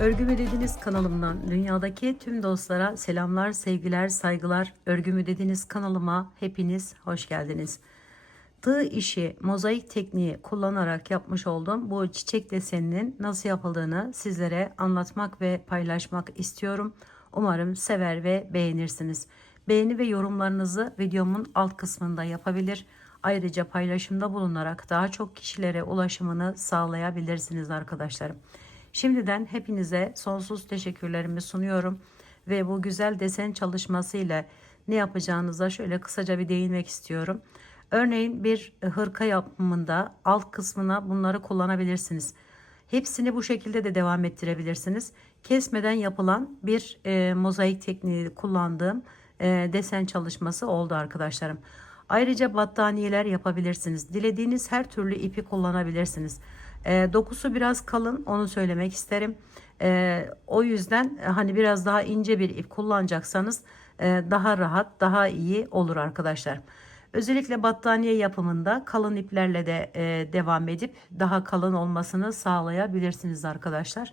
Örgümü Dediniz kanalımdan dünyadaki tüm dostlara selamlar, sevgiler, saygılar. Örgümü Dediniz kanalıma hepiniz hoş geldiniz. Tığ işi mozaik tekniği kullanarak yapmış olduğum bu çiçek deseninin nasıl yapıldığını sizlere anlatmak ve paylaşmak istiyorum. Umarım sever ve beğenirsiniz. Beğeni ve yorumlarınızı videomun alt kısmında yapabilir. Ayrıca paylaşımda bulunarak daha çok kişilere ulaşımını sağlayabilirsiniz arkadaşlarım. Şimdiden hepinize sonsuz teşekkürlerimi sunuyorum ve bu güzel desen çalışması ile ne yapacağınıza şöyle kısaca bir değinmek istiyorum. Örneğin bir hırka yapımında alt kısmına bunları kullanabilirsiniz. Hepsini bu şekilde de devam ettirebilirsiniz. Kesmeden yapılan bir mozaik tekniği kullandığım desen çalışması oldu arkadaşlarım. Ayrıca battaniyeler yapabilirsiniz. Dilediğiniz her türlü ipi kullanabilirsiniz. Dokusu biraz kalın, onu söylemek isterim. O yüzden hani biraz daha ince bir ip kullanacaksanız daha rahat, daha iyi olur arkadaşlar. Özellikle battaniye yapımında kalın iplerle de devam edip daha kalın olmasını sağlayabilirsiniz arkadaşlar.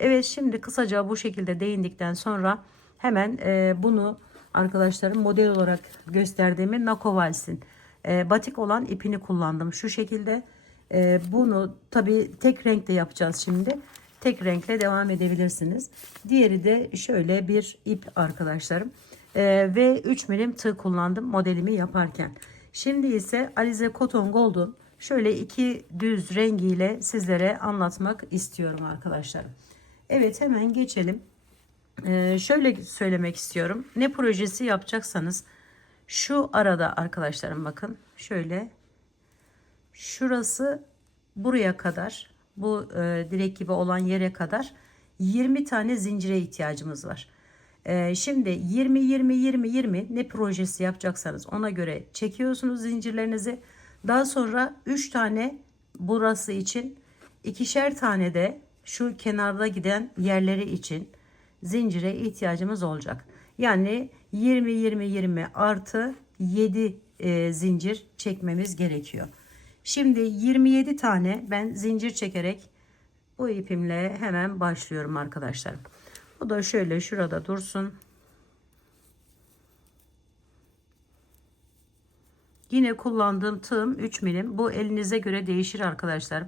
Evet, şimdi kısaca bu şekilde değindikten sonra hemen bunu arkadaşlarım model olarak gösterdiğimi Nako Vals'in batik olan ipini kullandım. Şu şekilde bunu tabi tek renkte yapacağız şimdi. Tek renkle devam edebilirsiniz. Diğeri de şöyle bir ip arkadaşlarım. Ve 3 milim tığ kullandım modelimi yaparken. Şimdi ise Alize Cotton Gold'un şöyle iki düz rengiyle sizlere anlatmak istiyorum arkadaşlarım. Evet, hemen geçelim. Şöyle söylemek istiyorum. Ne projesi yapacaksanız şu arada arkadaşlarım, bakın şöyle şurası buraya kadar, bu direk gibi olan yere kadar 20 tane zincire ihtiyacımız var. Şimdi 20 20 20 20 ne projesi yapacaksanız ona göre çekiyorsunuz zincirlerinizi. Daha sonra 3 tane burası için, ikişer tane de şu kenarda giden yerleri için zincire ihtiyacımız olacak. Yani 20 20 20 artı 7 zincir çekmemiz gerekiyor. Şimdi 27 tane ben zincir çekerek bu ipimle hemen başlıyorum arkadaşlar. Bu da şöyle şurada dursun. Yine kullandığım tığım 3 milim. Bu elinize göre değişir arkadaşlar.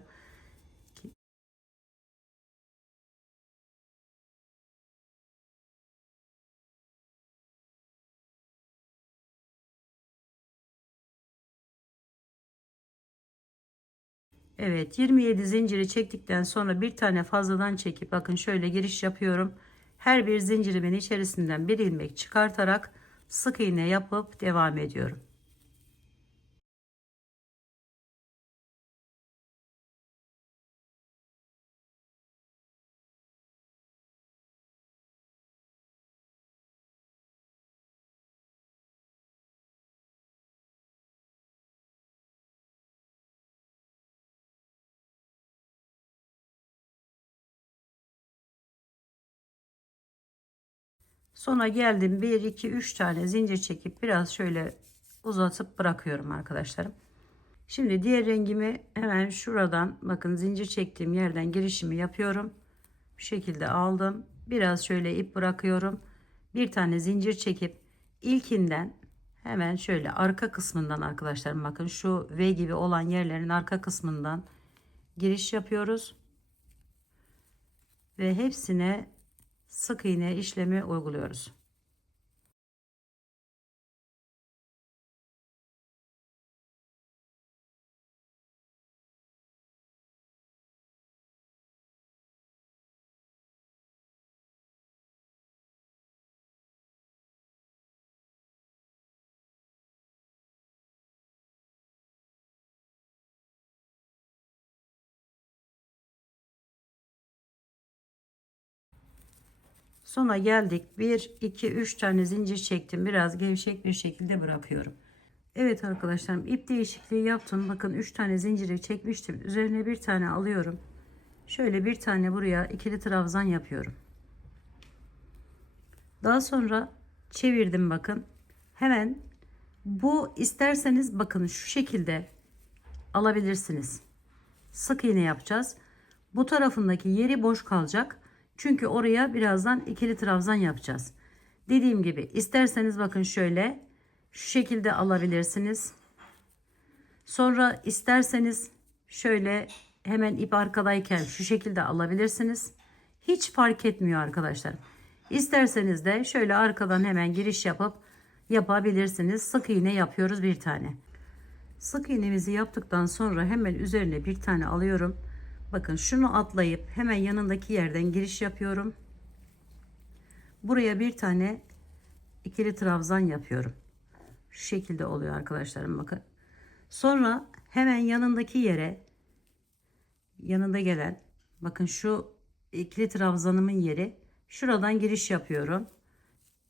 Evet, 27 zinciri çektikten sonra bir tane fazladan çekip bakın şöyle giriş yapıyorum. Her bir zincirimin içerisinden bir ilmek çıkartarak sık iğne yapıp devam ediyorum. Sonra geldim, 1 2 3 tane zincir çekip biraz şöyle uzatıp bırakıyorum arkadaşlarım. Şimdi diğer rengimi hemen şuradan, bakın zincir çektiğim yerden girişimi yapıyorum. Bu şekilde aldım. Biraz şöyle ip bırakıyorum. Bir tane zincir çekip ilkinden hemen şöyle arka kısmından arkadaşlarım, bakın şu V gibi olan yerlerin arka kısmından giriş yapıyoruz. Ve hepsine sık iğne işlemi uyguluyoruz. Sona geldik. 1 2 3 tane zincir çektim. Biraz gevşek bir şekilde bırakıyorum. Evet arkadaşlarım, ip değişikliği yaptım. Bakın 3 tane zinciri çekmiştim. Üzerine bir tane alıyorum. Şöyle bir tane buraya ikili trabzan yapıyorum. Daha sonra çevirdim bakın. Hemen bu isterseniz bakın şu şekilde alabilirsiniz. Sık iğne yapacağız. Bu tarafındaki yeri boş kalacak. Çünkü oraya birazdan ikili trabzan yapacağız. Dediğim gibi isterseniz bakın şöyle şu şekilde alabilirsiniz. Sonra isterseniz şöyle hemen ip arkadayken şu şekilde alabilirsiniz. Hiç fark etmiyor arkadaşlar. İsterseniz de şöyle arkadan hemen giriş yapıp yapabilirsiniz. Sık iğne yapıyoruz bir tane. Sık iğnemizi yaptıktan sonra hemen üzerine bir tane alıyorum. Bakın şunu atlayıp hemen yanındaki yerden giriş yapıyorum. Buraya bir tane ikili trabzan yapıyorum. Şu şekilde oluyor arkadaşlarım, bakın. Sonra hemen yanındaki yere, yanında gelen bakın şu ikili trabzanımın yeri, şuradan giriş yapıyorum.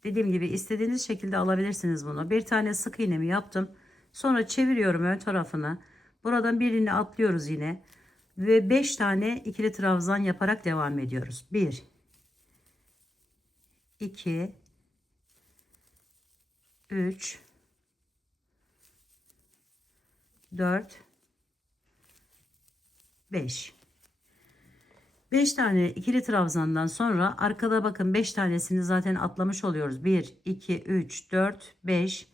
Dediğim gibi istediğiniz şekilde alabilirsiniz bunu. Bir tane sık iğnemi yaptım. Sonra çeviriyorum ön tarafını. Buradan birini atlıyoruz yine. Ve 5 tane ikili trabzan yaparak devam ediyoruz. 1 2 3 4 5 5 tane ikili trabzandan sonra arkada bakın 5 tanesini zaten atlamış oluyoruz. 1 2 3 4 5.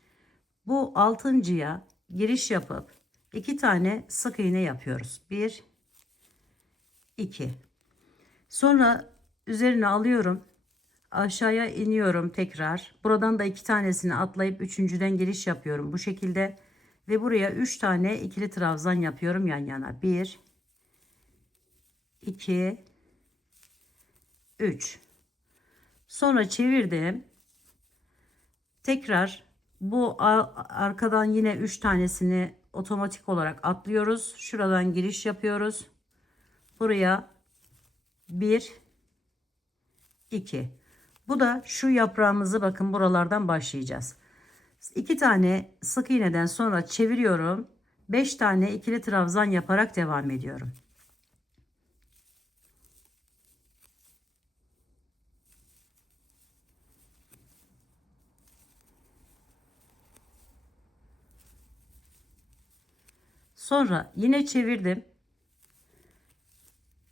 Bu altıncıya giriş yapıp 2 tane sık iğne yapıyoruz. 1 2. Sonra üzerine alıyorum. Aşağıya iniyorum tekrar. Buradan da 2 tanesini atlayıp üçüncüden giriş yapıyorum bu şekilde. Ve buraya 3 tane ikili trabzan yapıyorum yan yana. 1 2 3. Sonra çevirdim. Tekrar bu arkadan yine 3 tanesini otomatik olarak atlıyoruz. Şuradan giriş yapıyoruz. Buraya 1 2. Bu da şu yaprağımızı bakın buralardan başlayacağız. 2 tane sık iğneden sonra çeviriyorum. 5 tane ikili trabzan yaparak devam ediyorum. Sonra yine çevirdim.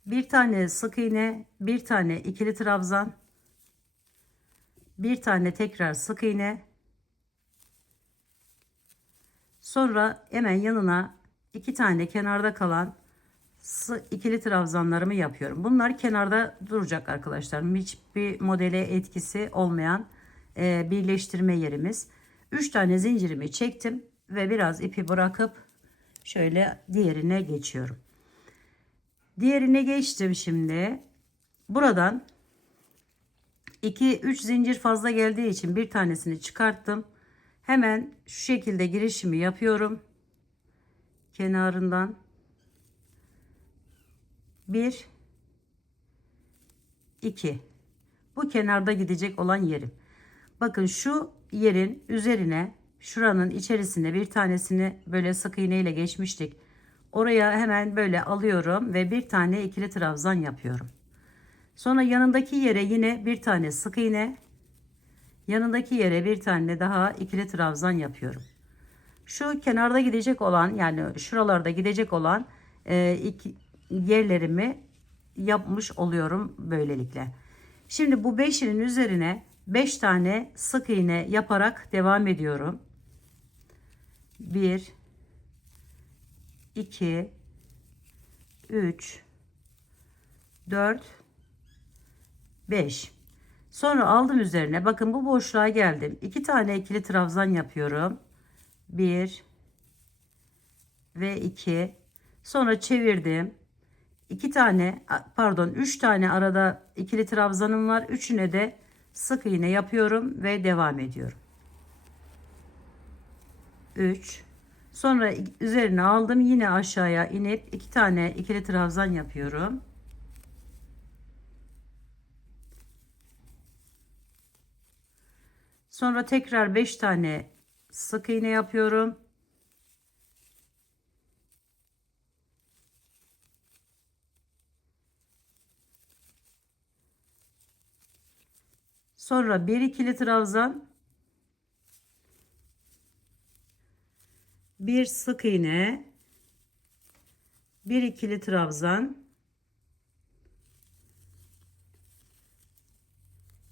Bir tane sık iğne, bir tane ikili trabzan, bir tane tekrar sık iğne. Sonra hemen yanına 2 tane kenarda kalan ikili trabzanlarımı yapıyorum. Bunlar kenarda duracak arkadaşlar. Hiçbir modele etkisi olmayan birleştirme yerimiz. 3 tane zincirimi çektim ve biraz ipi bırakıp şöyle diğerine geçiyorum. Diğerine geçtim şimdi. Buradan 2-3 zincir fazla geldiği için bir tanesini çıkarttım. Hemen şu şekilde girişimi yapıyorum. Kenarından 1 2. Bu kenarda gidecek olan yerim. Bakın şu yerin üzerine şuranın içerisine bir tanesini böyle sık iğne ile geçmiştik. Oraya hemen böyle alıyorum ve bir tane ikili trabzan yapıyorum. Sonra yanındaki yere yine bir tane sık iğne, yanındaki yere bir tane daha ikili trabzan yapıyorum. Şu kenarda gidecek olan, yani şuralarda gidecek olan yerlerimi yapmış oluyorum böylelikle. Şimdi bu beşinin üzerine 5 tane sık iğne yaparak devam ediyorum. 1 2 3 4 5. Sonra aldım üzerine. Bakın bu boşluğa geldim. 2 tane ikili trabzan yapıyorum. 1 ve 2. Sonra çevirdim. 2 tane, pardon, 3 tane arada ikili trabzanım var. Üçüne de sık iğne yapıyorum ve devam ediyorum. 3. Sonra üzerine aldım. Yine aşağıya inip 2 tane ikili trabzan yapıyorum. Sonra tekrar 5 tane sık iğne yapıyorum. Sonra bir ikili trabzan, bir sık iğne, bir ikili trabzan,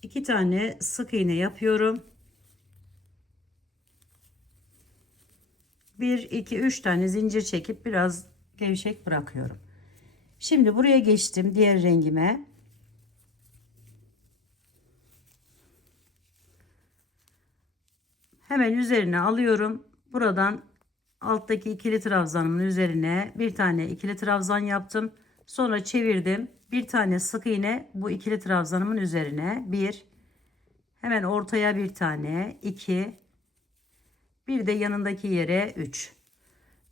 iki tane sık iğne yapıyorum. 1 2 3 tane zincir çekip biraz gevşek bırakıyorum. Şimdi buraya geçtim diğer rengime. Hemen üzerine alıyorum. Buradan alttaki ikili trabzanımın üzerine bir tane ikili trabzan yaptım. Sonra çevirdim. Bir tane sık iğne bu ikili trabzanımın üzerine. Bir. Hemen ortaya bir tane. İki. Bir de yanındaki yere 3.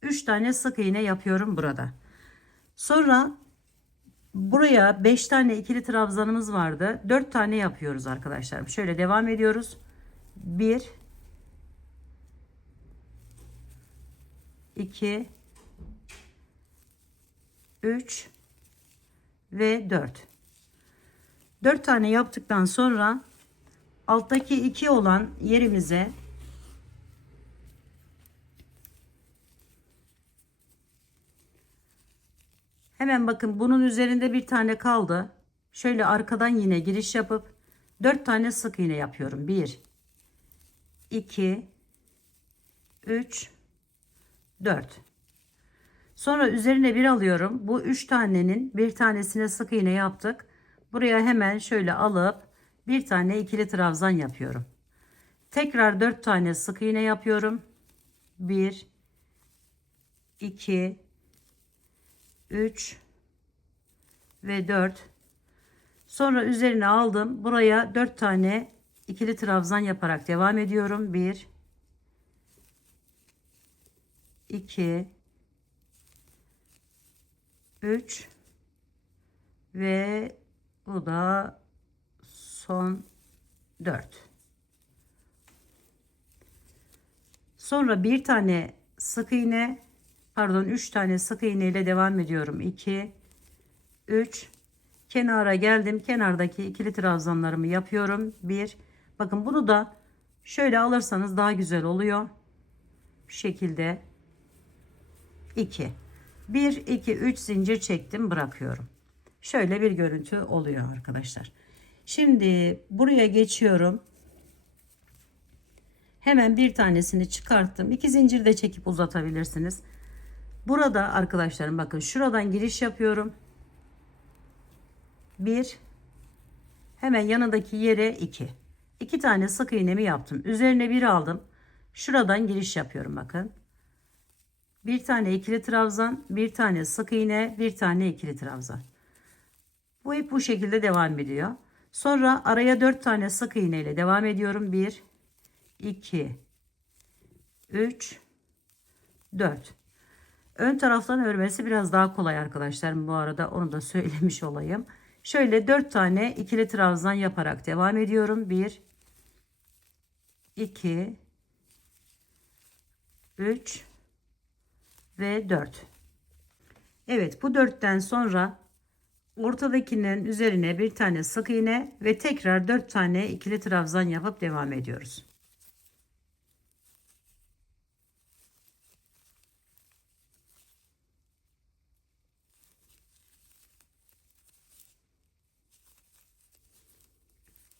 3 tane sık iğne yapıyorum burada. Sonra buraya 5 tane ikili trabzanımız vardı. 4 tane yapıyoruz arkadaşlar. Şöyle devam ediyoruz. 1 2 3 ve 4. 4 tane yaptıktan sonra alttaki 2 olan yerimize hemen bakın bunun üzerinde bir tane kaldı. Şöyle arkadan yine giriş yapıp 4 tane sık iğne yapıyorum. 1 2 3 4. Sonra üzerine bir alıyorum. Bu 3 tanenin bir tanesine sık iğne yaptık. Buraya hemen şöyle alıp bir tane ikili trabzan yapıyorum. Tekrar 4 tane sık iğne yapıyorum. 1 2 3 ve 4. Sonra üzerine aldım. Buraya 4 tane ikili trabzan yaparak devam ediyorum. 1 2 3 ve bu da son 4. Sonra bir tane sık iğne, pardon 3 tane sık iğne ile devam ediyorum. 2 3 kenara geldim. Kenardaki ikili trabzanlarımı yapıyorum. 1. Bakın bunu da şöyle alırsanız daha güzel oluyor. Şu şekilde 2 1 2 3 zincir çektim, bırakıyorum. Şöyle bir görüntü oluyor arkadaşlar. Şimdi buraya geçiyorum. Hemen bir tanesini çıkarttım. 2 zincir de çekip uzatabilirsiniz. Burada arkadaşlarım bakın şuradan giriş yapıyorum. 1 hemen yanındaki yere 2. 2 tane sık iğnemi yaptım. Üzerine bir aldım. Şuradan giriş yapıyorum bakın. Bir tane ikili trabzan, bir tane sık iğne, bir tane ikili trabzan. Bu ip bu şekilde devam ediyor. Sonra araya 4 tane sık iğne ile devam ediyorum. 1 2 3 4. Ön taraftan örmesi biraz daha kolay arkadaşlar. Bu arada onu da söylemiş olayım. Şöyle 4 tane ikili trabzan yaparak devam ediyorum. 1 2 3 ve 4. Evet, bu 4'ten sonra ortadakinin üzerine bir tane sık iğne ve tekrar 4 tane ikili trabzan yapıp devam ediyoruz.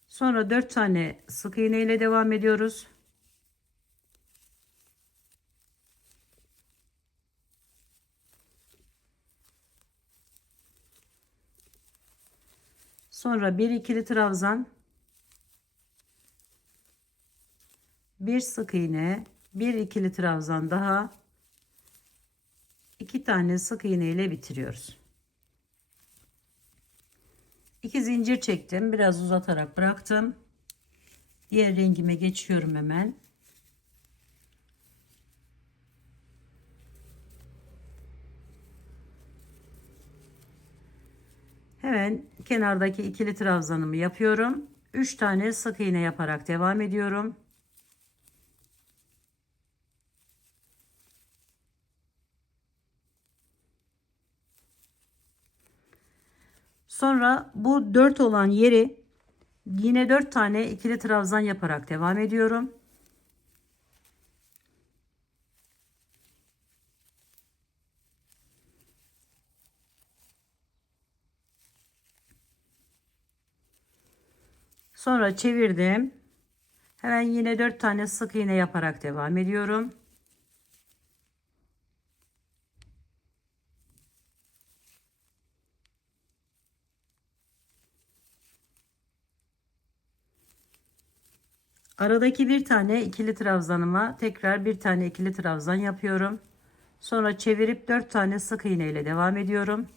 Sonra 4 tane sık iğne ile devam ediyoruz. Sonra bir ikili trabzan, bir sık iğne, bir ikili trabzan daha, 2 tane sık iğne ile bitiriyoruz. 2 zincir çektim, biraz uzatarak bıraktım. Diğer rengime geçiyorum hemen. Hemen kenardaki ikili trabzanımı yapıyorum. 3 tane sık iğne yaparak devam ediyorum. Sonra bu 4 olan yeri Yine 4 tane ikili trabzan yaparak devam ediyorum. Sonra çevirdim. Hemen yine 4 tane sık iğne yaparak devam ediyorum. Aradaki bir tane ikili trabzanıma tekrar bir tane ikili trabzan yapıyorum. Sonra çevirip 4 tane sık iğne ile devam ediyorum.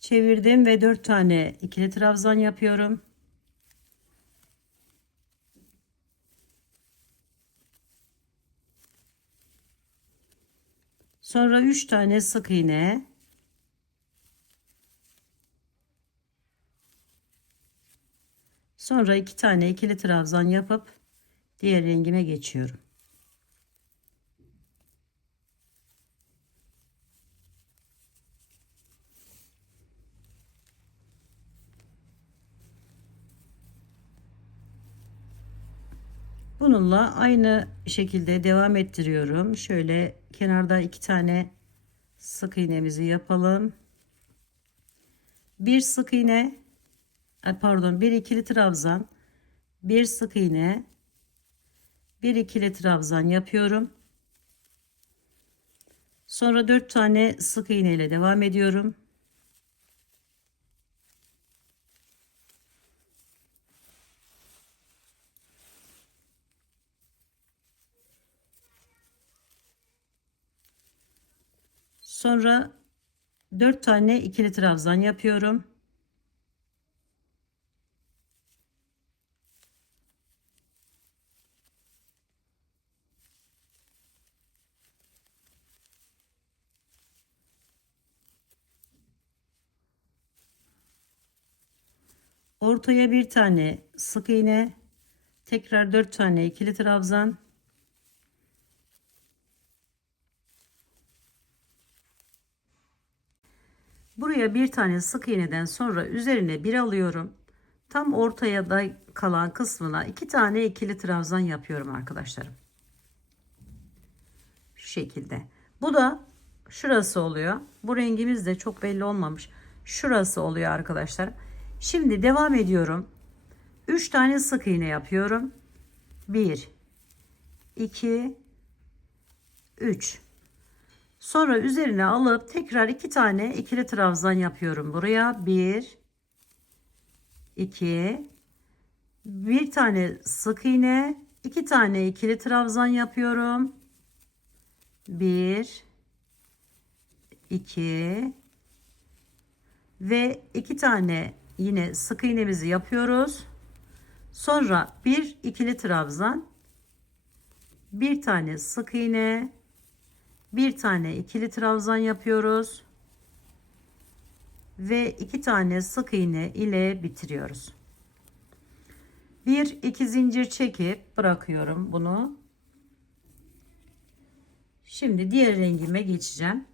Çevirdim ve 4 tane ikili trabzan yapıyorum. Sonra 3 tane sık iğne. Sonra 2 tane ikili trabzan yapıp diğer rengime geçiyorum. Bununla aynı şekilde devam ettiriyorum. Şöyle kenarda 2 tane sık iğnemizi yapalım. Bir sık iğne, pardon, bir ikili trabzan, bir sık iğne, bir ikili trabzan yapıyorum. Sonra 4 tane sık iğne ile devam ediyorum. Sonra 4 tane ikili trabzan yapıyorum. Ortaya bir tane sık iğne, tekrar 4 tane ikili trabzan. Buraya bir tane sık iğneden sonra üzerine bir alıyorum. Tam ortaya da kalan kısmına 2 tane ikili trabzan yapıyorum arkadaşlarım. Şu şekilde. Bu da şurası oluyor. Bu rengimiz de çok belli olmamış. Şurası oluyor arkadaşlar. Şimdi devam ediyorum. 3 tane sık iğne yapıyorum. 1 2 3. Sonra üzerine alıp tekrar 2 tane ikili trabzan yapıyorum buraya. 1 2, bir tane sık iğne, 2 tane ikili trabzan yapıyorum. 1 2 ve 2 tane yine sık iğnemizi yapıyoruz. Sonra bir ikili trabzan, bir tane sık iğne, bir tane ikili trabzan yapıyoruz ve 2 tane sık iğne ile bitiriyoruz. Bir iki zincir çekip bırakıyorum bunu. Şimdi diğer rengime geçeceğim.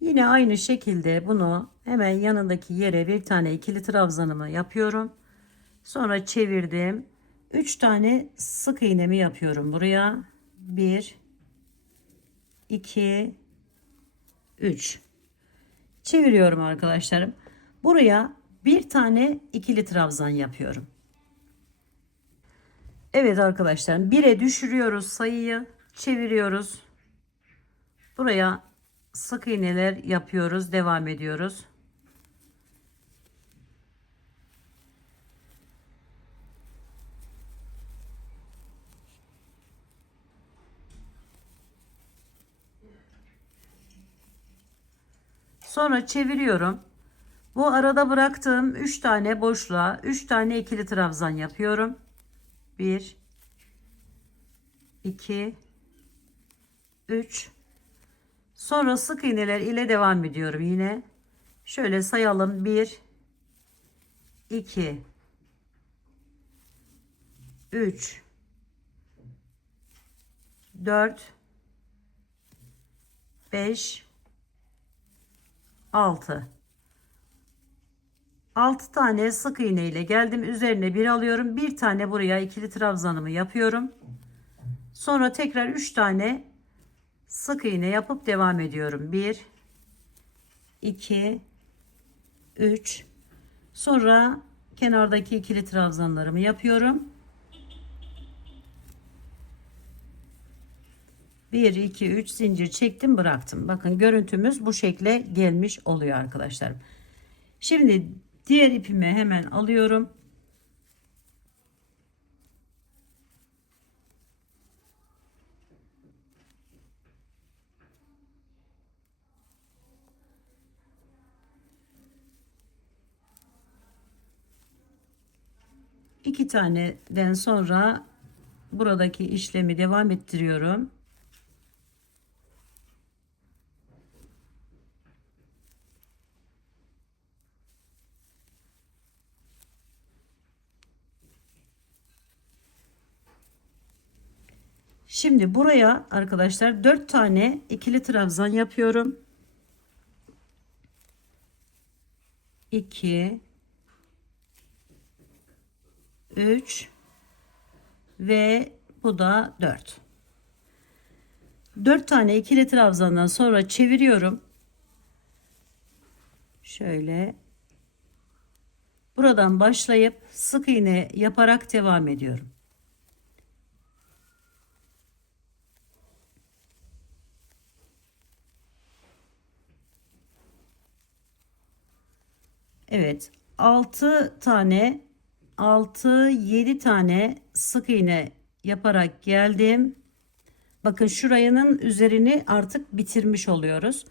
Yine aynı şekilde bunu hemen yanındaki yere bir tane ikili trabzanımı yapıyorum. Sonra çevirdim. 3 tane sık iğnemi yapıyorum buraya. 1 2 3. Çeviriyorum arkadaşlarım. Buraya bir tane ikili trabzan yapıyorum. Evet arkadaşlar, 1'e düşürüyoruz sayıyı, çeviriyoruz. Buraya sık iğneler yapıyoruz, devam ediyoruz. Sonra çeviriyorum. Bu arada bıraktığım 3 tane boşluğa 3 tane ikili trabzan yapıyorum. 1 2 3. Sonra sık iğneler ile devam ediyorum yine. Şöyle sayalım. 1, 2, 3, 4, 5, 6. 6 tane sık iğne ile geldim. Üzerine bir alıyorum. Bir tane buraya ikili trabzanımı yapıyorum. Sonra tekrar 3 tane sık iğne yapıp devam ediyorum. 1, 2, 3. Sonra kenardaki ikili trabzanlarımı yapıyorum. 1, 2, 3 zincir çektim, bıraktım. Bakın görüntümüz bu şekle gelmiş oluyor arkadaşlarım. Şimdi diğer ipimi hemen alıyorum. İki taneden sonra buradaki işlemi devam ettiriyorum. Şimdi buraya arkadaşlar 4 tane ikili trabzan yapıyorum. 2, 3 ve bu da 4. 4 tane ikili trabzandan sonra çeviriyorum. Şöyle buradan başlayıp sık iğne yaparak devam ediyorum. Evet, 6-7 tane sık iğne yaparak geldim. Bakın şurayının üzerini artık bitirmiş oluyoruz.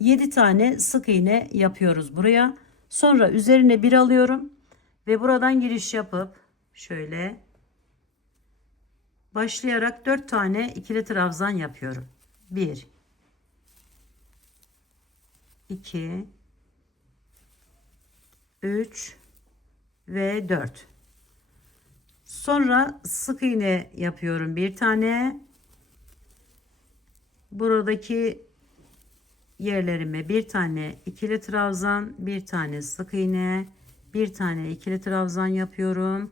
7 tane sık iğne yapıyoruz buraya. Sonra üzerine bir alıyorum ve buradan giriş yapıp şöyle başlayarak 4 tane ikili trabzan yapıyorum. 1, 2, 3 ve 4. Sonra sık iğne yapıyorum bir tane. Buradaki yerlerime bir tane ikili trabzan, bir tane sık iğne, bir tane ikili trabzan yapıyorum.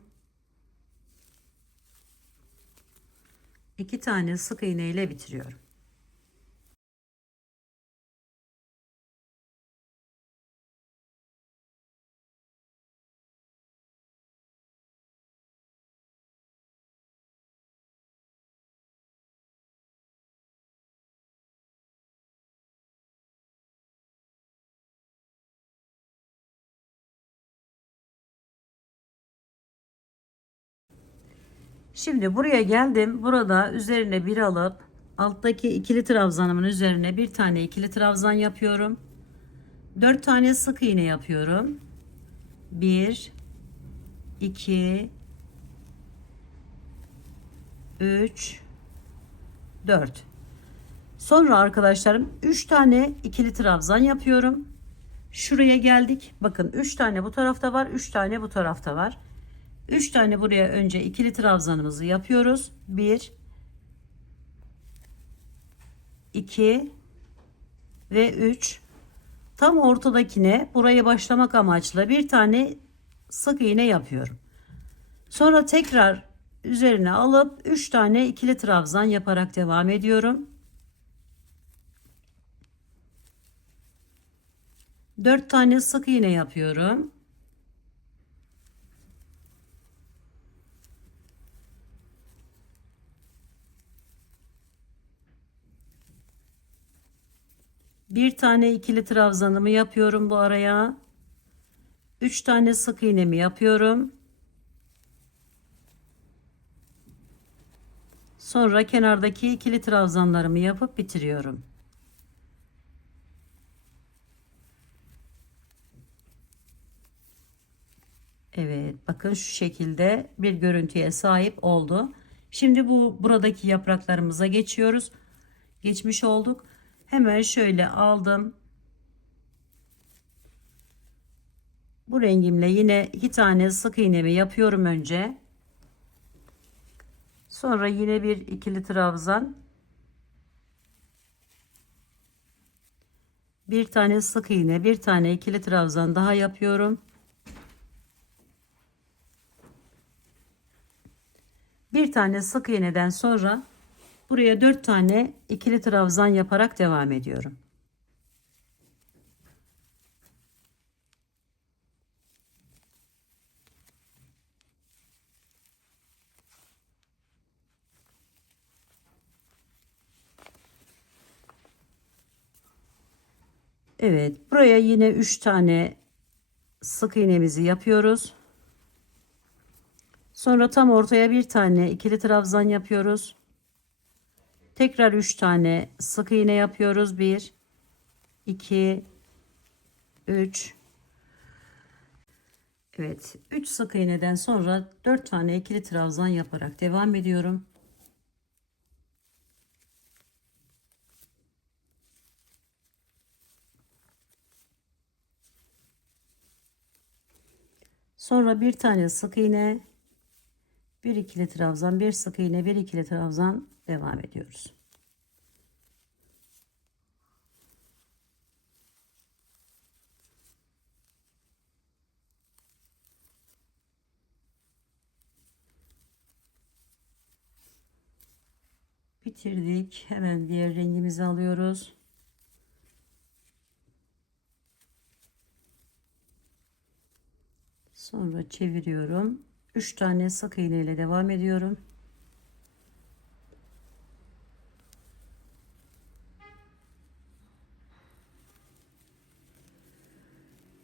2 tane sık iğne ile bitiriyorum. Şimdi buraya geldim. Burada üzerine bir alıp alttaki ikili trabzanımın üzerine bir tane ikili trabzan yapıyorum. 4 tane sık iğne yapıyorum. 1, 2, 3, 4. Sonra arkadaşlarım 3 tane ikili trabzan yapıyorum. Şuraya geldik. Bakın 3 tane bu tarafta var, 3 tane bu tarafta var. 3 tane buraya önce ikili trabzanımızı yapıyoruz. 1, 2 ve 3. Tam ortadakine buraya başlamak amaçlı bir tane sık iğne yapıyorum. Sonra tekrar üzerine alıp 3 tane ikili trabzan yaparak devam ediyorum. 4 tane sık iğne yapıyorum. Bir tane ikili trabzanımı yapıyorum bu araya. 3 tane sık iğnemi yapıyorum. Sonra kenardaki ikili trabzanlarımı yapıp bitiriyorum. Evet, bakın şu şekilde bir görüntüye sahip oldu. Şimdi buradaki yapraklarımıza geçiyoruz. Geçmiş olduk. Hemen şöyle aldım. Bu rengimle yine 2 tane sık iğnemi yapıyorum önce. Sonra yine bir ikili trabzan, bir tane sık iğne, bir tane ikili trabzan daha yapıyorum. Bir tane sık iğneden sonra buraya 4 tane ikili trabzan yaparak devam ediyorum. Evet, buraya yine 3 tane sık iğnemizi yapıyoruz. Sonra tam ortaya bir tane ikili trabzan yapıyoruz. Tekrar 3 tane sık iğne yapıyoruz. 1 2 3. Evet, 3 sık iğneden sonra 4 tane ikili trabzan yaparak devam ediyorum. Sonra bir tane sık iğne, bir ikili trabzan, bir sık iğne, bir ikili trabzan devam ediyoruz. Bitirdik. Hemen diğer rengimizi alıyoruz. Sonra çeviriyorum. 3 tane sık iğne ile devam ediyorum.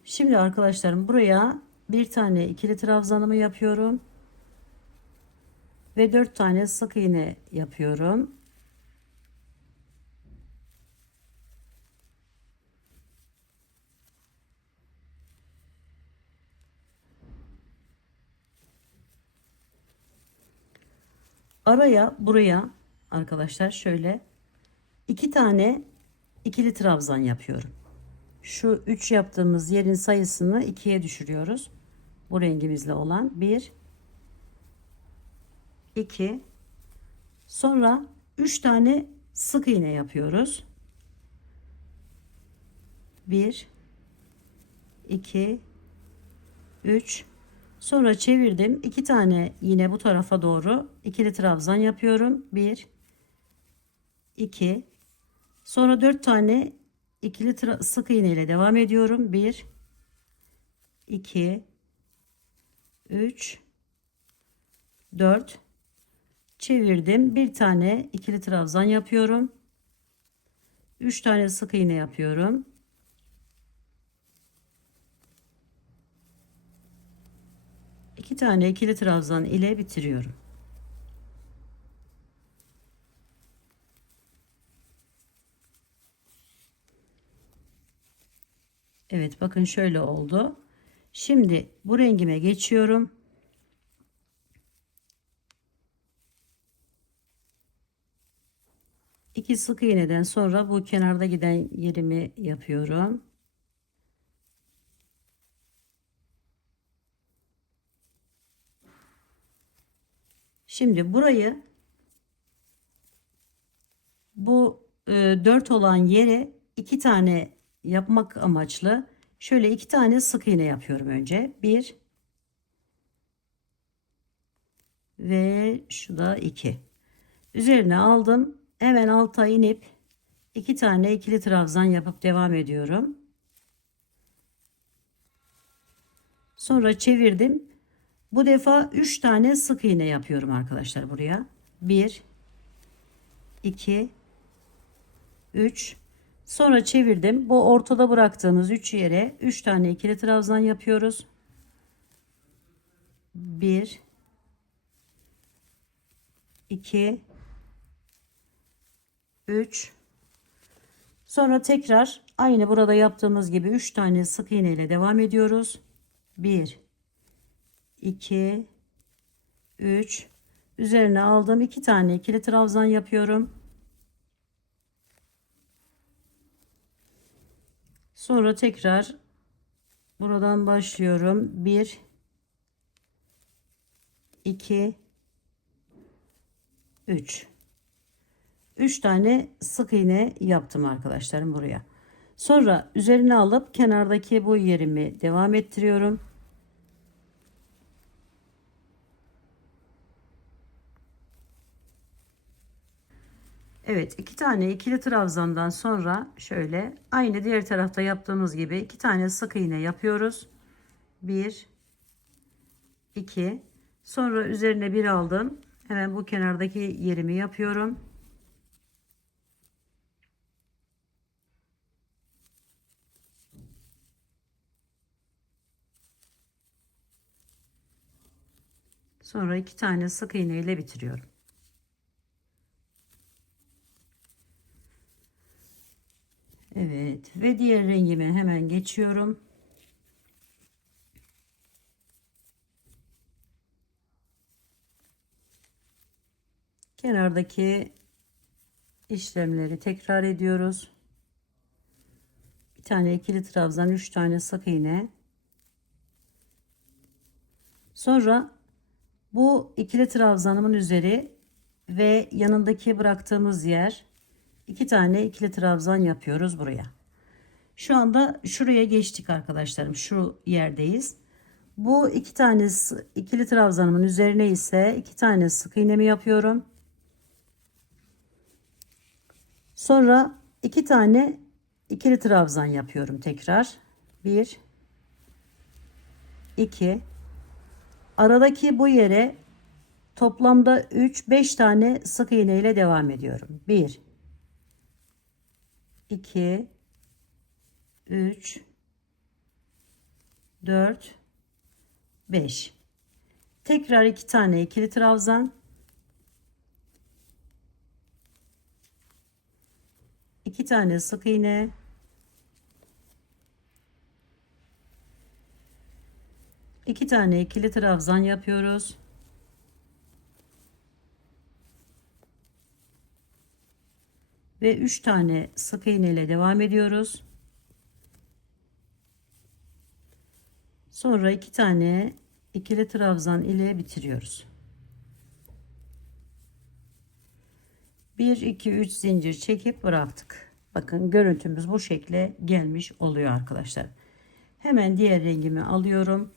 Şimdi arkadaşlarım buraya bir tane ikili trabzanımı yapıyorum ve 4 tane sık iğne yapıyorum. Araya buraya arkadaşlar şöyle 2 tane ikili trabzan yapıyorum. Şu 3 yaptığımız yerin sayısını 2'ye düşürüyoruz. Bu rengimizle olan 1 2, sonra 3 tane sık iğne yapıyoruz. 1 2 3, sonra çevirdim. 2 tane yine bu tarafa doğru ikili trabzan yapıyorum. 1 2, sonra 4 tane ikili sık iğne ile devam ediyorum. 1 2 3 4, çevirdim. Bir tane ikili trabzan yapıyorum. 3 tane sık iğne yapıyorum. İki tane ikili trabzan ile bitiriyorum. Evet, bakın şöyle oldu. Şimdi bu rengime geçiyorum. İki sık iğneden sonra bu kenarda giden yerimi yapıyorum. Şimdi burayı bu 4 olan yere 2 tane yapmak amaçlı şöyle 2 tane sık iğne yapıyorum önce. 1 ve şu da 2. Üzerine aldım. Hemen alta inip 2 tane ikili trabzan yapıp devam ediyorum. Sonra çevirdim. Bu defa 3 tane sık iğne yapıyorum arkadaşlar buraya. 1 2 3, sonra çevirdim. Bu ortada bıraktığımız 3 yere 3 tane ikili trabzan yapıyoruz. 1 2 3, sonra tekrar aynı burada yaptığımız gibi 3 tane sık iğne ile devam ediyoruz. 1 2 3, üzerine aldım. 2 tane ikili trabzan yapıyorum. Sonra tekrar Buradan başlıyorum. 1 2 3 3 tane sık iğne yaptım arkadaşlarım buraya. Sonra üzerine alıp kenardaki bu yerimi devam ettiriyorum. Evet, iki tane ikili trabzandan sonra şöyle aynı diğer tarafta yaptığımız gibi iki tane sık iğne yapıyoruz. 1 2, sonra üzerine bir aldım. Hemen bu kenardaki yerimi yapıyorum. Sonra iki tane sık iğne ile bitiriyorum. Evet, ve diğer rengime hemen geçiyorum. Kenardaki işlemleri tekrar ediyoruz. Bir tane ikili trabzan, 3 tane sık iğne. Sonra bu ikili trabzanımın üzeri ve yanındaki bıraktığımız yer, iki tane ikili trabzan yapıyoruz buraya. Şu anda şuraya geçtik arkadaşlarım. Şu yerdeyiz. Bu iki tane ikili trabzanımın üzerine ise iki tane sık iğnemi yapıyorum. Sonra iki tane ikili trabzan yapıyorum tekrar. 1 2, aradaki bu yere toplamda 3-5 tane sık iğne ile devam ediyorum. 1 2 3 4 5, tekrar iki tane ikili trabzan, iki tane sık iğne, iki tane ikili trabzan yapıyoruz. Ve 3 tane sık iğne ile devam ediyoruz. Sonra iki tane ikili trabzan ile bitiriyoruz. 1 2 3 zincir çekip bıraktık. Bakın görüntümüz bu şekle gelmiş oluyor arkadaşlar. Hemen diğer rengimi alıyorum.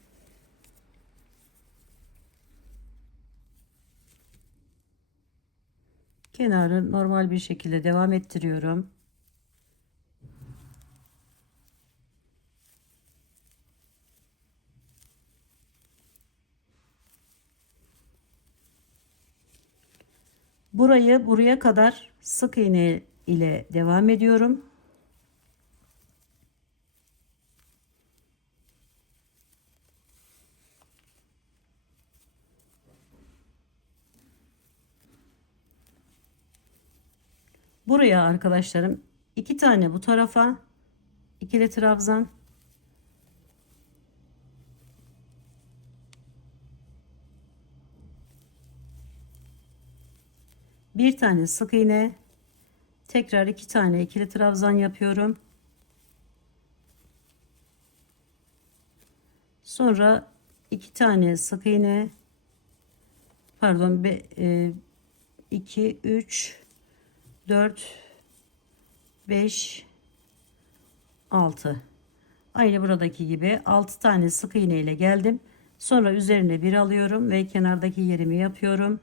Kenarı normal bir şekilde devam ettiriyorum. Buraya kadar sık iğne ile devam ediyorum. Buraya arkadaşlarım iki tane bu tarafa ikili trabzan, bir tane sık iğne, tekrar iki tane ikili trabzan yapıyorum. Sonra iki tane sık iğne, pardon, 2 3 4 5 6, aynı buradaki gibi 6 tane sık iğne ile geldim. Sonra üzerine bir alıyorum ve kenardaki yerimi yapıyorum.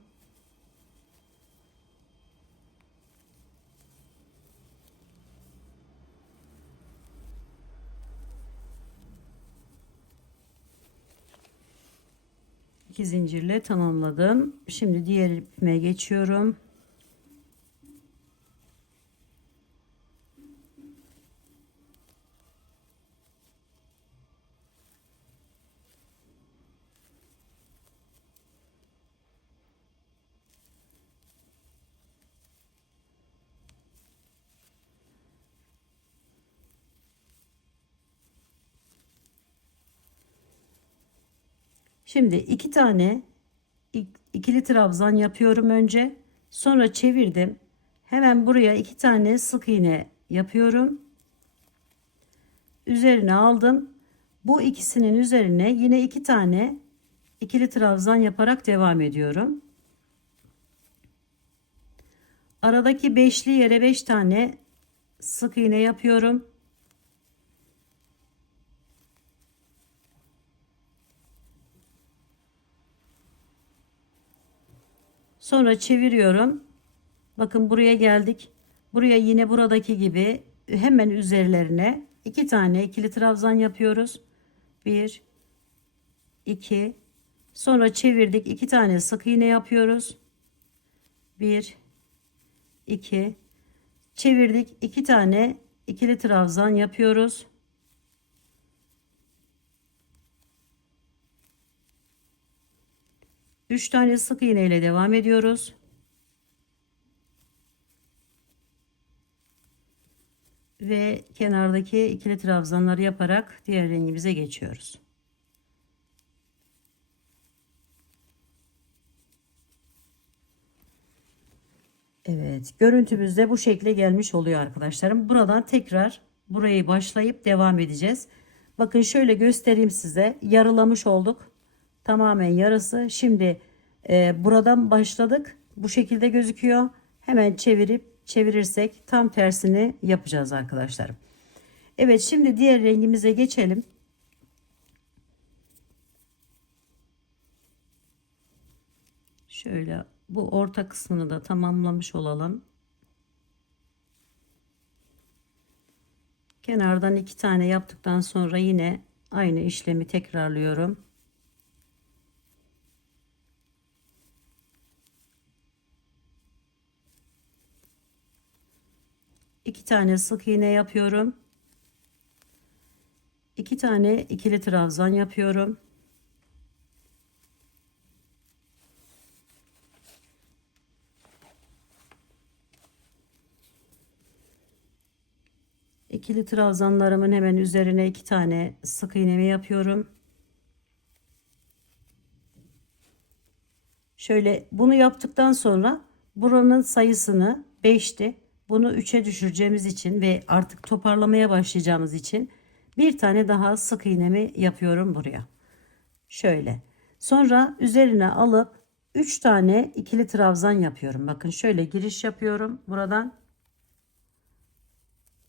İki zincirle tamamladım. Şimdi diğer ipime geçiyorum. Şimdi iki tane ikili trabzan yapıyorum önce. Sonra çevirdim. Hemen buraya iki tane sık iğne yapıyorum. Üzerine aldım. Bu ikisinin üzerine yine 2 tane ikili trabzan yaparak devam ediyorum. Aradaki beşli yere 5 tane sık iğne yapıyorum. Sonra çeviriyorum. Bakın buraya geldik. Buraya yine buradaki gibi hemen üzerlerine 2 tane ikili trabzan yapıyoruz. 1 2, sonra çevirdik, 2 tane sık iğne yapıyoruz. 1 2, çevirdik, 2 tane ikili trabzan yapıyoruz. Üç tane sık iğne ile devam ediyoruz. Ve kenardaki ikili trabzanları yaparak diğer rengimize geçiyoruz. Evet, görüntümüz de bu şekle gelmiş oluyor arkadaşlarım. Buradan tekrar burayı başlayıp devam edeceğiz. Bakın şöyle göstereyim size. Yarılamış olduk. Tamamen yarısı. Şimdi buradan başladık. Bu şekilde gözüküyor. Hemen çevirirsek tam tersini yapacağız arkadaşlarım. Evet, şimdi diğer rengimize geçelim. Şöyle bu orta kısmını da tamamlamış olalım. Kenardan 2 tane yaptıktan sonra yine aynı işlemi tekrarlıyorum. İki tane sık iğne yapıyorum. 2 tane ikili trabzan yapıyorum. İkili trabzanlarımın hemen üzerine 2 tane sık iğnemi yapıyorum. Şöyle bunu yaptıktan sonra buranın sayısını 5'ti. Bunu 3'e düşüreceğimiz için ve artık toparlamaya başlayacağımız için bir tane daha sık iğnemi yapıyorum buraya. Şöyle. Sonra üzerine alıp 3 tane ikili trabzan yapıyorum. Bakın şöyle giriş yapıyorum buradan.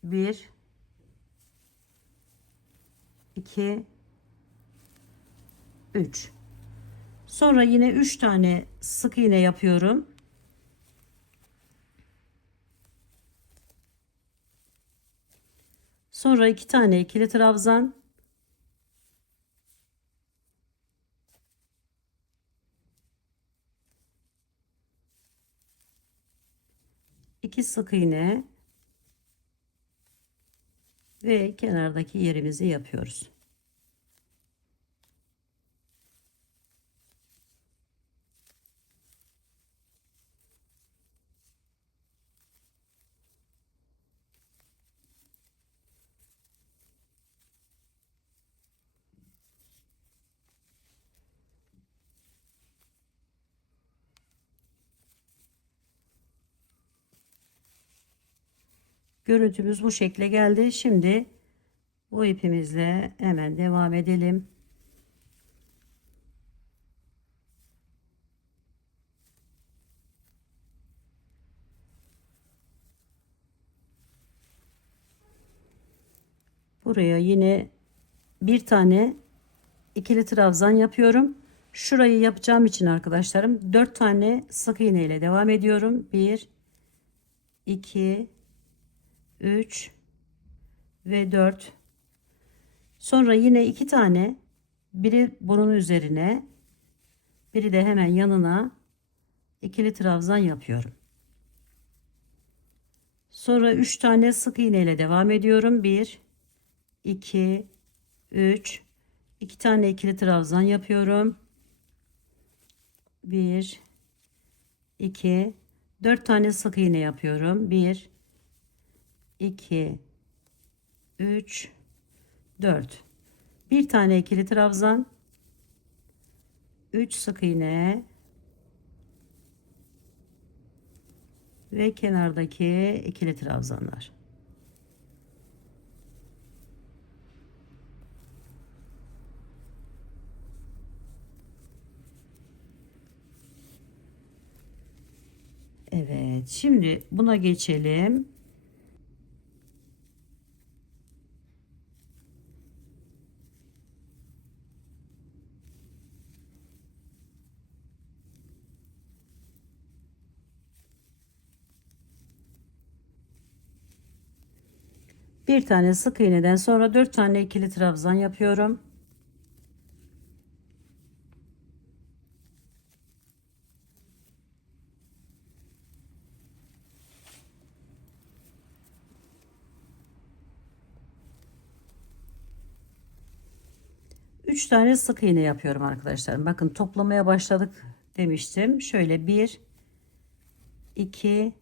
1 2 3. Sonra yine 3 tane sık iğne yapıyorum. Sonra 2 tane ikili trabzan. İki sık iğne ve kenardaki yerimizi yapıyoruz. Görüntümüz bu şekle geldi. Şimdi bu ipimizle hemen devam edelim. Buraya yine bir tane ikili trabzan yapıyorum. Şurayı yapacağım için arkadaşlarım 4 tane sık iğne ile devam ediyorum. 1 2 3 ve 4. Sonra yine 2 tane, biri bunun üzerine, biri de hemen yanına ikili trabzan yapıyorum. Sonra 3 tane sık iğne ile devam ediyorum. 1 2 3, 2 tane ikili trabzan yapıyorum. 1 2, 4 tane sık iğne yapıyorum. 1 2 3 4. Bir tane ikili trabzan, 3 sık iğne ve kenardaki ikili trabzanlar. Evet, şimdi buna geçelim. Bir tane sık iğneden sonra 4 tane ikili trabzan yapıyorum. Üç tane sık iğne yapıyorum arkadaşlar. Bakın toplamaya başladık demiştim. Şöyle 1, 2,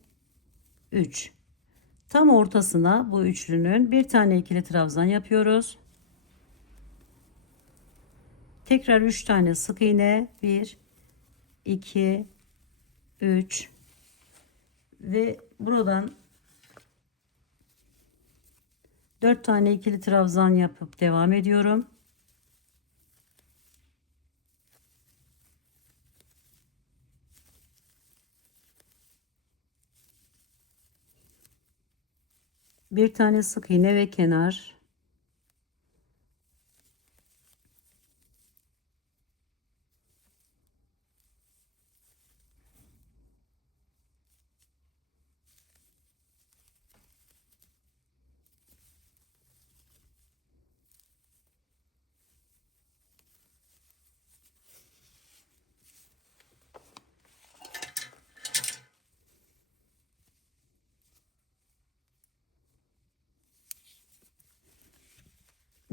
3. Tam ortasına bu üçlünün bir tane ikili trabzan yapıyoruz. Tekrar 3 tane sık iğne. 1, 2, 3 ve buradan 4 tane ikili trabzan yapıp devam ediyorum. Bir tane sık iğne ve kenar.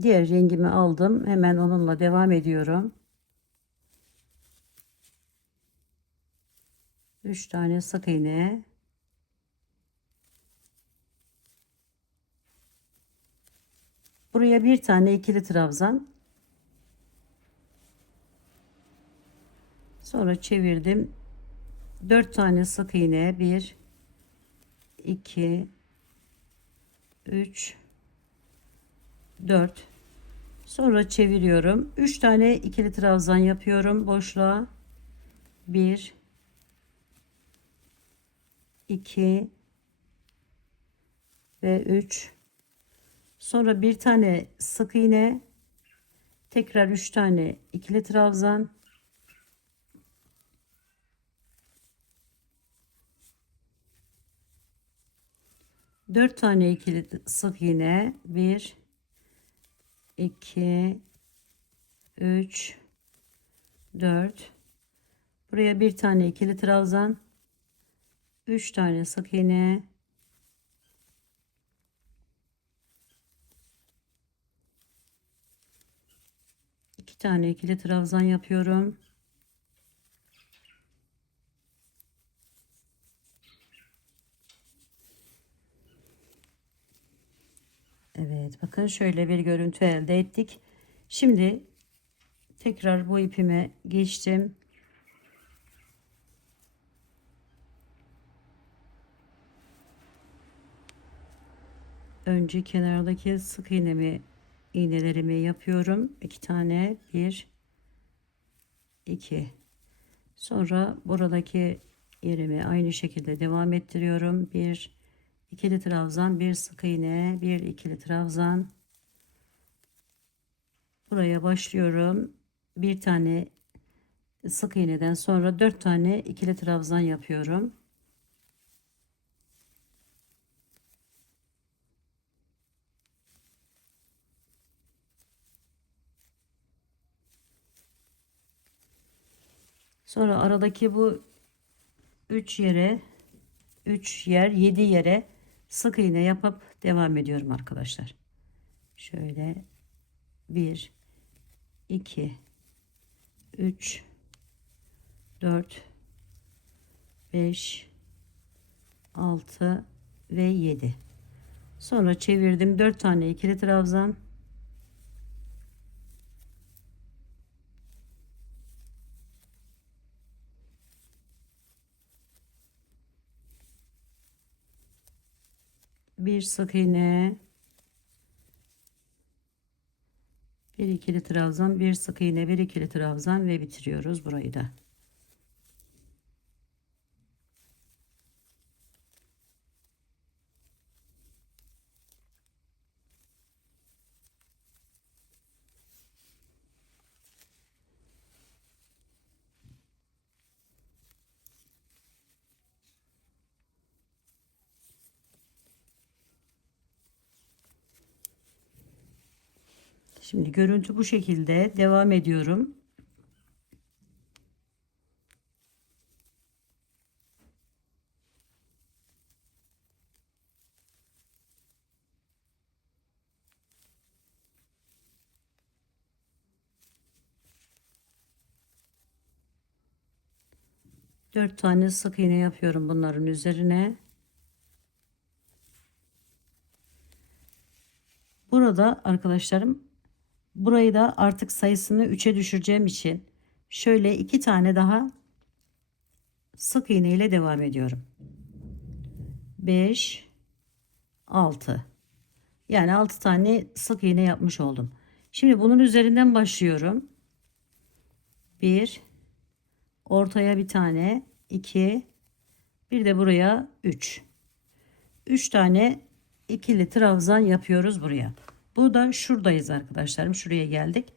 Diğer rengimi aldım. Hemen onunla devam ediyorum. 3 tane sık iğne. Buraya bir tane ikili trabzan. Sonra çevirdim. 4 tane sık iğne. 1, 2, 3, 4. Sonra çeviriyorum. 3 tane ikili trabzan yapıyorum boşluğa. 1, 2 ve 3. Sonra bir tane sık iğne. Tekrar 3 tane ikili trabzan. Dört tane ikili sık iğne. 1, 2, 3, 4. Buraya bir tane ikili trabzan. 3 tane sık iğne. İki tane ikili trabzan yapıyorum. Evet, bakın şöyle bir görüntü elde ettik. Şimdi tekrar bu ipime geçtim. Önce kenardaki sık iğnelerimi yapıyorum. 2 tane, 1, 2. Sonra buradaki yerimi aynı şekilde devam ettiriyorum. Bir ikili trabzan, bir sık iğne, bir ikili trabzan. Buraya başlıyorum. Bir tane sık iğneden sonra 4 tane ikili trabzan yapıyorum. Sonra aradaki bu 3 yere 3 yer 7 yere sık iğne yapıp devam ediyorum arkadaşlar. Şöyle 1, 2, 3, 4, 5, 6 ve 7. Sonra çevirdim. 4 tane ikili trabzan. Bir sık iğne. Bir ikili trabzan, bir sık iğne, bir ikili trabzan ve bitiriyoruz burayı da. Şimdi görüntü bu şekilde, devam ediyorum. Dört tane sık iğne yapıyorum bunların üzerine. Burada arkadaşlarım, burayı da artık sayısını 3'e düşüreceğim için şöyle 2 tane daha sık iğne ile devam ediyorum. 5, 6. Yani 6 tane sık iğne yapmış oldum. Şimdi bunun üzerinden başlıyorum. 1, ortaya bir tane, 2, bir de buraya 3. 3 tane ikili trabzan yapıyoruz buraya. Bu da şuradayız arkadaşlarım. Şuraya geldik.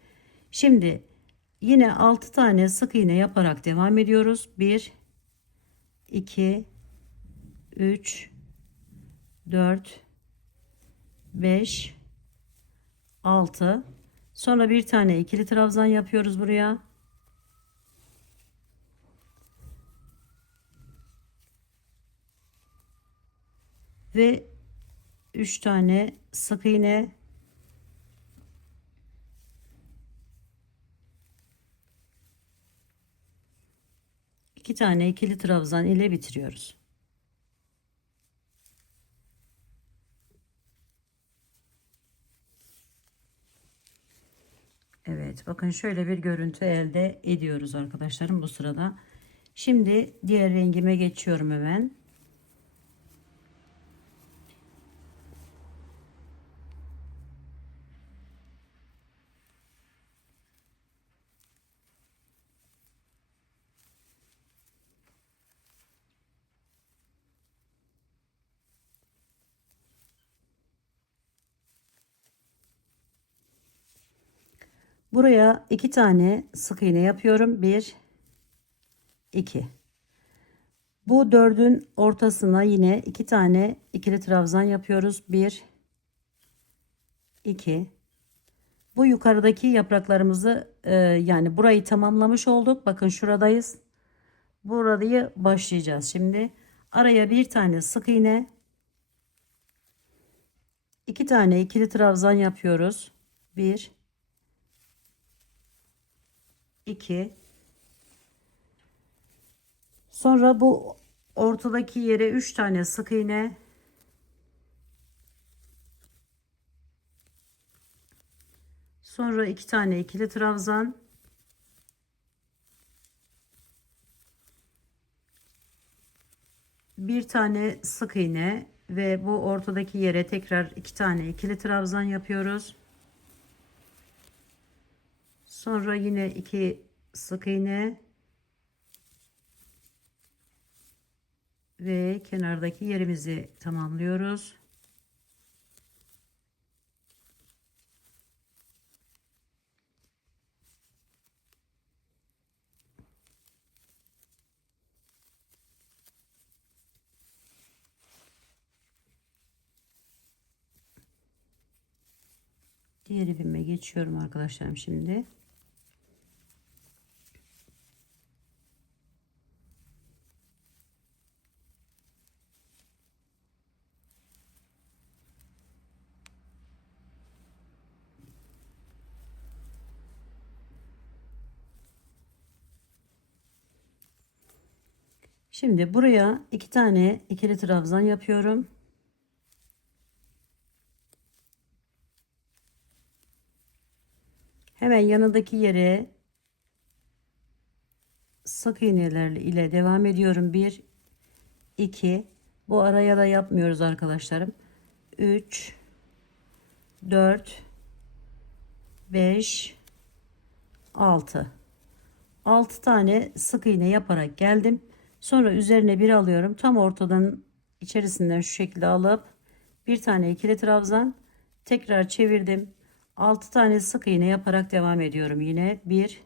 Şimdi yine 6 tane sık iğne yaparak devam ediyoruz. 1, 2, 3, 4, 5, 6. Sonra bir tane ikili trabzan yapıyoruz buraya. Ve 3 tane sık iğne, iki tane ikili trabzan ile bitiriyoruz. Evet, bakın şöyle bir görüntü elde ediyoruz arkadaşlarım bu sırada. Şimdi diğer rengime geçiyorum hemen. Buraya 2 tane sık iğne yapıyorum. 1, 2. Bu dördün ortasına yine 2 tane ikili trabzan yapıyoruz. 1, 2. Bu yukarıdaki yapraklarımızı yani burayı tamamlamış olduk. Bakın şuradayız. Burayı başlayacağız. Şimdi araya bir tane sık iğne, 2 tane ikili trabzan yapıyoruz. 1, 2. Sonra bu ortadaki yere 3 tane sık iğne, sonra 2 tane ikili trabzan, bir tane sık iğne ve bu ortadaki yere tekrar 2 tane ikili trabzan yapıyoruz. Sonra yine 2 sık iğne ve kenardaki yerimizi tamamlıyoruz. Diğer ipime geçiyorum arkadaşlarım şimdi. Şimdi buraya 2 tane ikili trabzan yapıyorum. Hemen yanındaki yere sık iğnelerle ile devam ediyorum. 1, 2. Bu araya da yapmıyoruz arkadaşlarım. 3, 4, 5, 6. 6 tane sık iğne yaparak geldim. Sonra üzerine bir alıyorum. Tam ortadan içerisinden şu şekilde alıp bir tane ikili trabzan, tekrar çevirdim. 6 tane sık iğne yaparak devam ediyorum. Yine 1,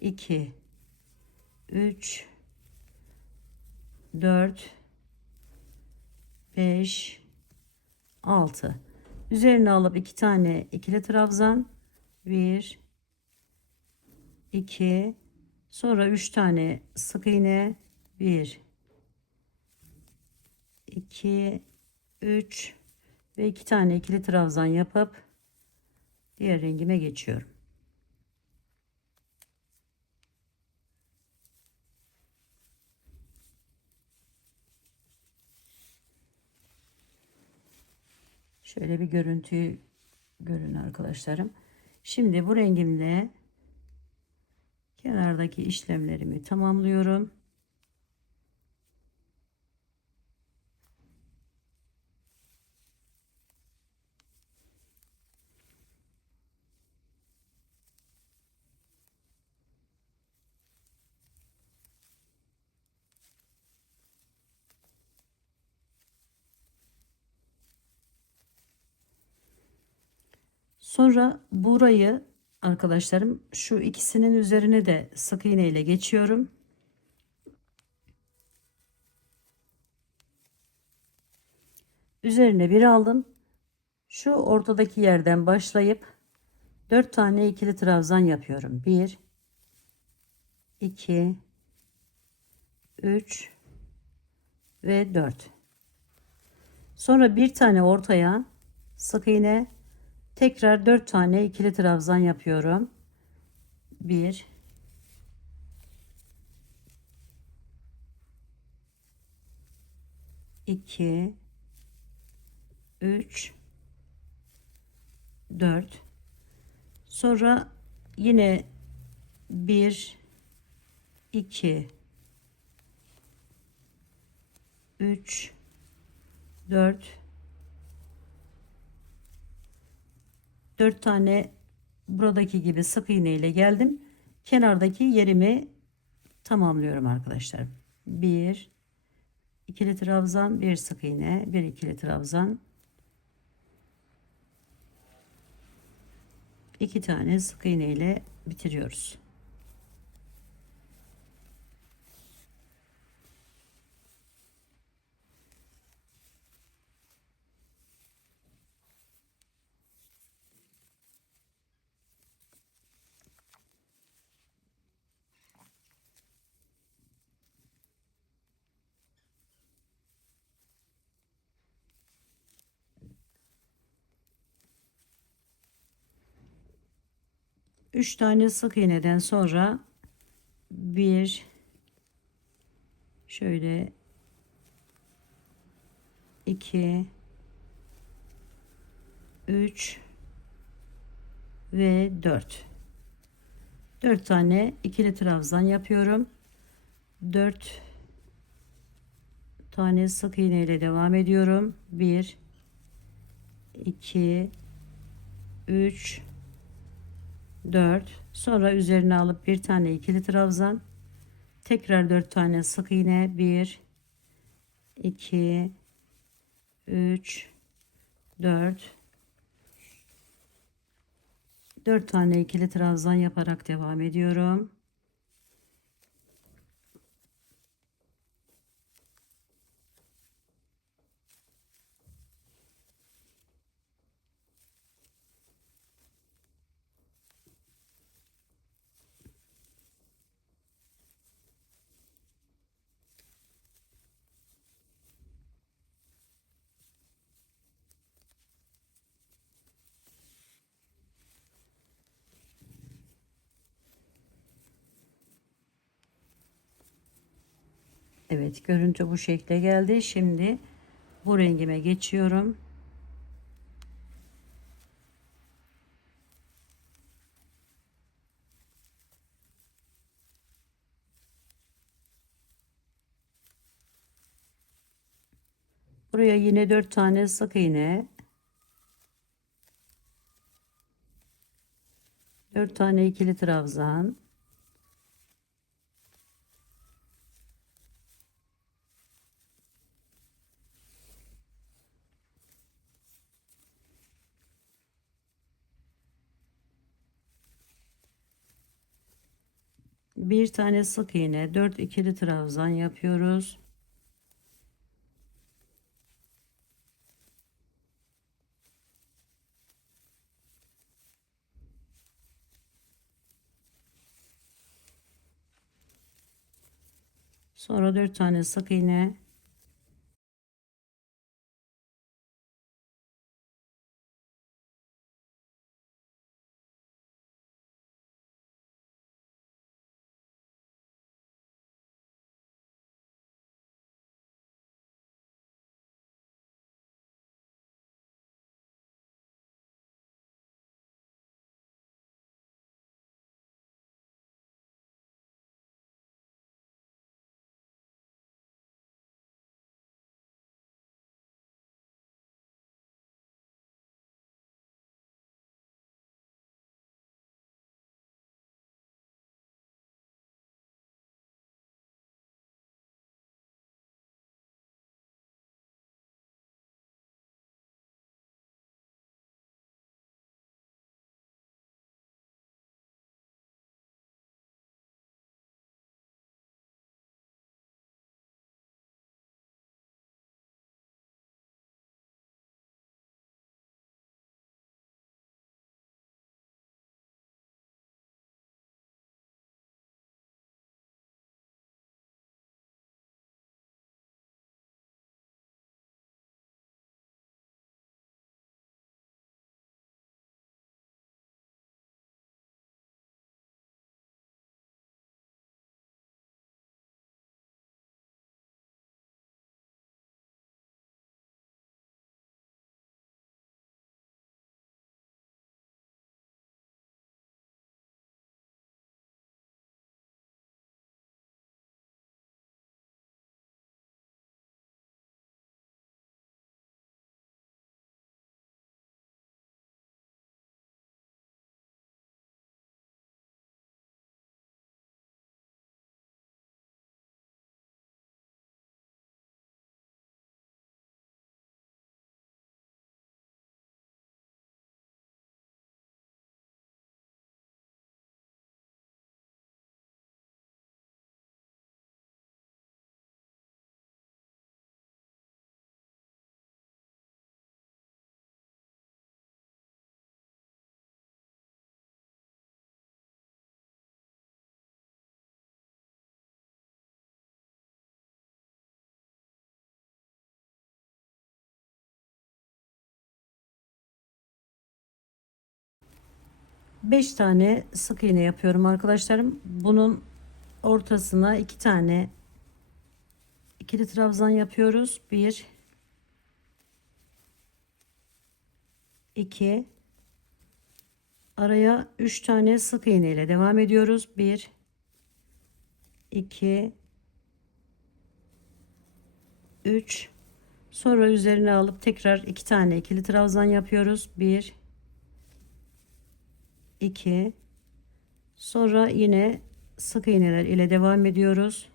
2, 3, 4, 5, 6. Üzerine alıp 2 tane ikili trabzan, 1 2, sonra 3 tane sık iğne, 1 2 3 ve 2 tane ikili trabzan yapıp diğer rengime geçiyorum. Şöyle bir görüntüyü görün arkadaşlarım. Şimdi bu rengimle kenardaki işlemlerimi tamamlıyorum. Sonra burayı arkadaşlarım şu ikisinin üzerine de sık iğne ile geçiyorum. Üzerine bir aldım. Şu ortadaki yerden başlayıp 4 tane ikili trabzan yapıyorum. 1 2 3 ve 4. Sonra bir tane ortaya sık iğne, tekrar 4 tane ikili trabzan yapıyorum. 1 2 3 4. Sonra yine 1 2 3 4 4 tane buradaki gibi sık iğne ile geldim. Kenardaki yerimi tamamlıyorum arkadaşlar. 1 ikili trabzan, bir sık iğne, bir ikili trabzan, 2 tane sık iğne ile bitiriyoruz. Üç tane sık iğneden sonra bir şöyle 2 3 ve 4. 4 tane ikili trabzan yapıyorum. 4 tane sık iğne ile devam ediyorum. 1 2 3 4. Sonra üzerine alıp bir tane ikili trabzan, tekrar 4 tane sık iğne, 1 2 3 4. 4 tane ikili trabzan yaparak devam ediyorum. Evet, görüntü bu şekle geldi. Şimdi bu rengime geçiyorum. Buraya yine 4 tane sık iğne, 4 tane ikili trabzan, bir tane sık iğne, 4 ikili trabzan yapıyoruz. Sonra 4 tane sık iğne. Beş tane sık iğne yapıyorum arkadaşlarım. Bunun ortasına 2 tane ikili trabzan yapıyoruz. 1 2, araya 3 tane sık iğne ile devam ediyoruz. 1 2 3, sonra üzerine alıp tekrar 2 tane ikili trabzan yapıyoruz. 1 2, sonra yine sık iğneler ile devam ediyoruz.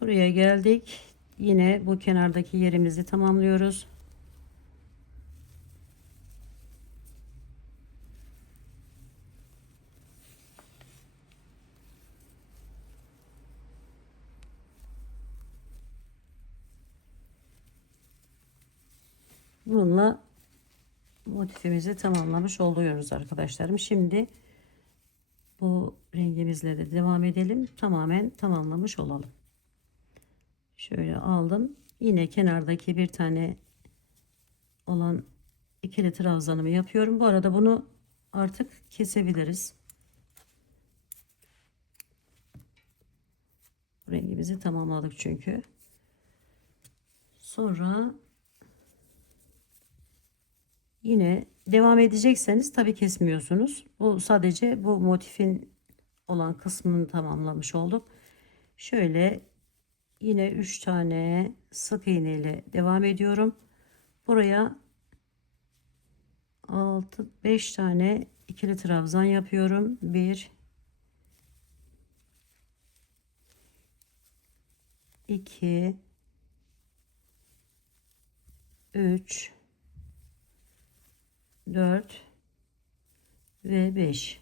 Buraya geldik. Yine bu kenardaki yerimizi tamamlıyoruz. Bununla motifimizi tamamlamış oluyoruz arkadaşlarım. Şimdi bu rengimizle de devam edelim. Tamamen tamamlamış olalım. Şöyle aldım. Yine kenardaki bir tane olan ikili trabzanımı yapıyorum. Bu arada bunu artık kesebiliriz. Rengimizi tamamladık çünkü. Sonra yine devam edecekseniz tabi kesmiyorsunuz. Bu sadece bu motifin olan kısmını tamamlamış olduk. Şöyle yine 3 tane sık iğne ile devam ediyorum. Buraya 5 tane ikili trabzan yapıyorum. 1 2 3 4 ve 5.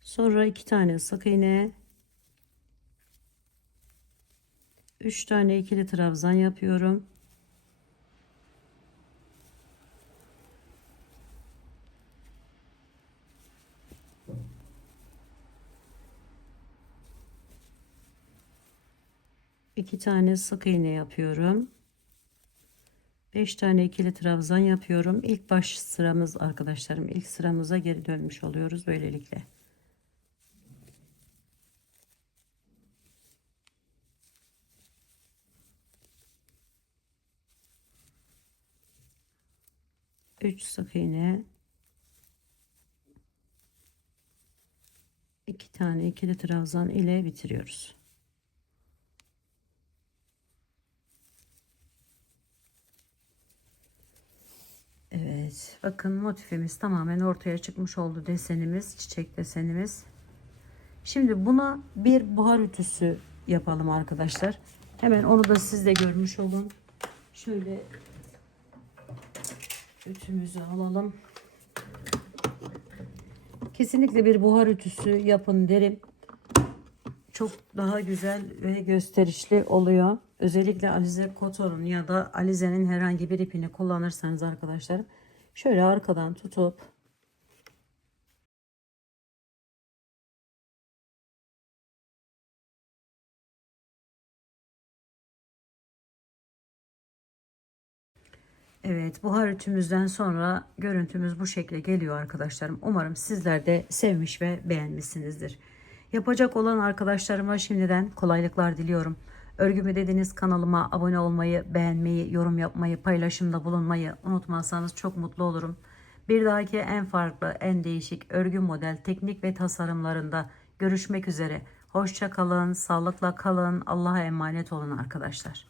Sonra 2 tane sık iğne, 3 tane ikili trabzan yapıyorum. 2 tane sık iğne yapıyorum. 5 tane ikili trabzan yapıyorum. İlk baş sıramız arkadaşlarım. İlk sıramıza geri dönmüş oluyoruz böylelikle. Üç sık iğne, 2 tane ikili trabzan ile bitiriyoruz. Evet, bakın motifimiz tamamen ortaya çıkmış oldu, desenimiz, çiçek desenimiz. Şimdi buna bir buhar ütüsü yapalım arkadaşlar. Hemen onu da siz de görmüş olun. Şöyle ütümüzü alalım. Kesinlikle bir buhar ütüsü yapın derim. Çok daha güzel ve gösterişli oluyor. Özellikle Alize Kotor'un ya da Alize'nin herhangi bir ipini kullanırsanız arkadaşlar, şöyle arkadan tutup evet, buhar ütümüzden sonra görüntümüz bu şekle geliyor arkadaşlarım. Umarım sizler de sevmiş ve beğenmişsinizdir. Yapacak olan arkadaşlarıma şimdiden kolaylıklar diliyorum. Örgümü dediğiniz kanalıma abone olmayı, beğenmeyi, yorum yapmayı, paylaşımda bulunmayı unutmazsanız çok mutlu olurum. Bir dahaki en farklı, en değişik örgü model, teknik ve tasarımlarında görüşmek üzere. Hoşça kalın, sağlıkla kalın, Allah'a emanet olun arkadaşlar.